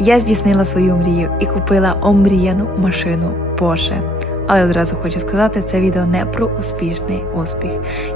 Я здійснила свою мрію і купила омріяну машину Porsche. Але одразу хочу сказати, це відео не про успішний успіх.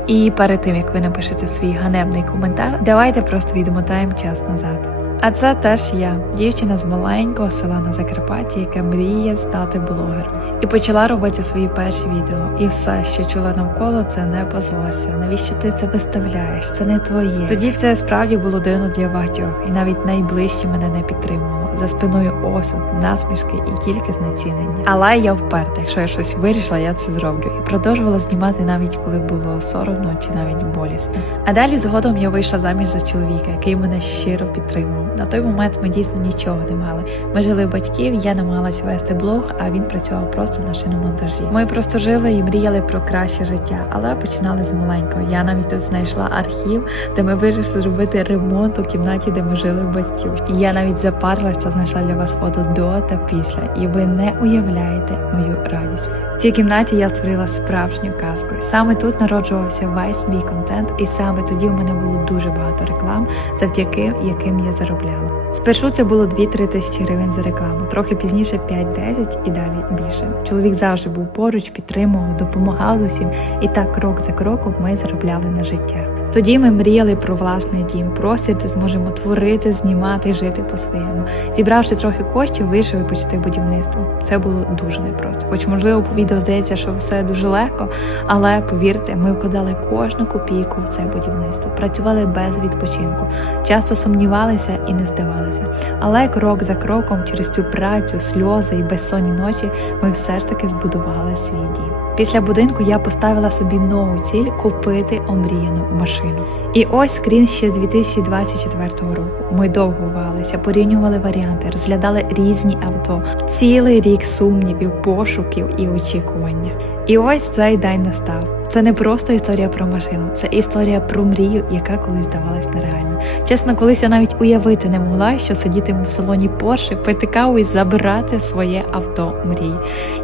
І перед тим як ви напишете свій ганебний коментар, давайте просто відмотаємо час назад. А це теж я, дівчина з маленького села на Закарпатті, яка мріє стати блогером. І почала робити свої перші відео. І все, що чула навколо, це не позорся. Навіщо ти це виставляєш? Це не твоє. Тоді це справді було дивно для багатьох, і навіть найближчі мене не підтримували. За спиною осуд, насмішки і тільки знецінення. Але я вперта, якщо я щось вирішила, я це зроблю. І продовжувала знімати навіть коли було соромно чи навіть болісно. А далі згодом я вийшла заміж за чоловіка, який мене щиро підтримував. На той момент ми дійсно нічого не мали. Ми жили у батьків, я намагалась вести блог, а він працював просто на шиномонтажі. Ми просто жили і мріяли про краще життя, але починали з маленького. Я навіть тут знайшла архів, де ми вирішили зробити ремонт у кімнаті, де ми жили у батьків. І я навіть запарилась та знайшла для вас фото до та після. І ви не уявляєте мою радість. В цій кімнаті я створила справжню казку. Саме тут народжувався весь мій контент, і саме тоді у мене було дуже багато реклам, завдяки яким я заробляла. Спершу це було 2-3 тисячі гривень за рекламу, трохи пізніше 5-10 і далі більше. Чоловік завжди був поруч, підтримував, допомагав з усім, і так крок за кроком ми заробляли на життя. Тоді ми мріяли про власний дім, простір, де зможемо творити, знімати, жити по-своєму. Зібравши трохи коштів, вирішили почати будівництво. Це було дуже непросто. Хоч, можливо, по відео здається, що все дуже легко, але повірте, ми вкладали кожну копійку в це будівництво, працювали без відпочинку, часто сумнівалися і не здавалися. Але крок за кроком, через цю працю, сльози і безсонні ночі, ми все ж таки збудували свій дім. Після будинку я поставила собі нову ціль купити омріяну машину. І ось скрін ще з 2024 року. Ми довго вагалися, порівнювали варіанти, розглядали різні авто, цілий рік сумнівів, пошуків і очікування. І ось цей день настав. Це не просто історія про машину, це історія про мрію, яка колись здавалась нереально. Чесно, колись я навіть уявити не могла, що сидітиму в салоні Порше, пити каву і забирати своє авто мрії.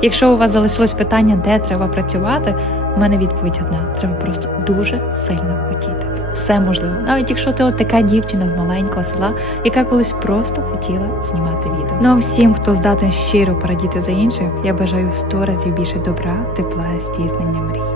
Якщо у вас залишилось питання, де треба працювати, у мене відповідь одна: треба просто дуже сильно хотіти. Все можливо, навіть якщо ти от така дівчина з маленького села, яка колись просто хотіла знімати відео. Ну всім, хто здатен щиро порадіти за інших, я бажаю в сто разів більше добра, тепла, здійснення мрій.